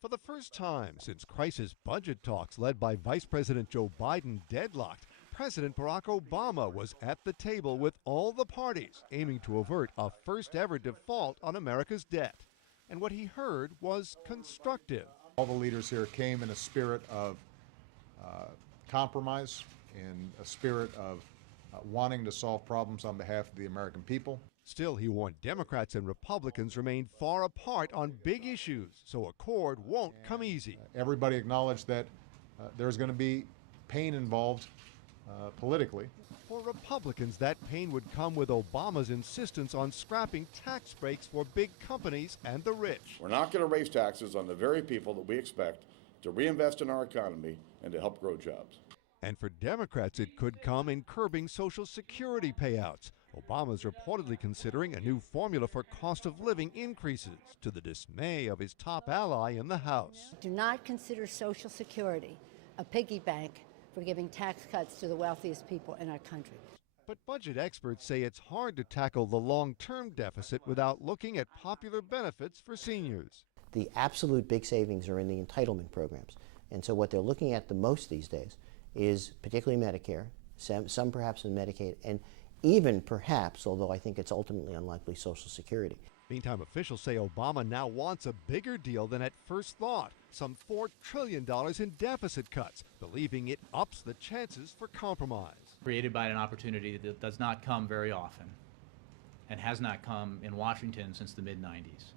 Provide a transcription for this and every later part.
For the first time since crisis budget talks led by Vice President Joe Biden deadlocked, President Barack Obama was at the table with all the parties, aiming to avert a first-ever default on America's debt. And what he heard was constructive. All the leaders here came in a spirit of compromise, in a spirit of wanting to solve problems on behalf of the American people. Still, he warned Democrats and Republicans remain far apart on big issues, so accord won't come easy. Everybody acknowledged that there's going to be pain involved politically. For Republicans, that pain would come with Obama's insistence on scrapping tax breaks for big companies and the rich. We're not going to raise taxes on the very people that we expect to reinvest in our economy and to help grow jobs. And for Democrats, it could come in curbing Social Security payouts. Obama's reportedly considering a new formula for cost of living increases, to the dismay of his top ally in the House. Do not consider Social Security a piggy bank for giving tax cuts to the wealthiest people in our country. But budget experts say it's hard to tackle the long-term deficit without looking at popular benefits for seniors. The absolute big savings are in the entitlement programs. And so what they're looking at the most these days is particularly Medicare, some perhaps in Medicaid, and even perhaps, although I think it's ultimately unlikely, Social Security. Meantime, officials say Obama now wants a bigger deal than at first thought, some $4 trillion in deficit cuts, believing it ups the chances for compromise. Created by an opportunity that does not come very often and has not come in Washington since the mid-90s.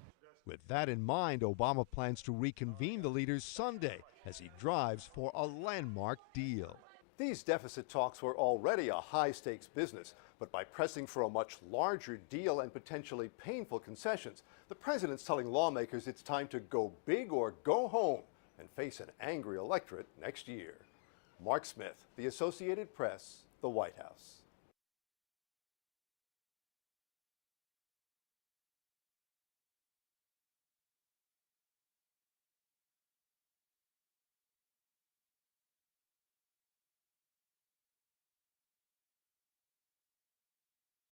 With that in mind, Obama plans to reconvene the leaders Sunday as he drives for a landmark deal. These deficit talks were already a high-stakes business, but by pressing for a much larger deal and potentially painful concessions, the president's telling lawmakers it's time to go big or go home and face an angry electorate next year. Mark Smith, The Associated Press, the White House.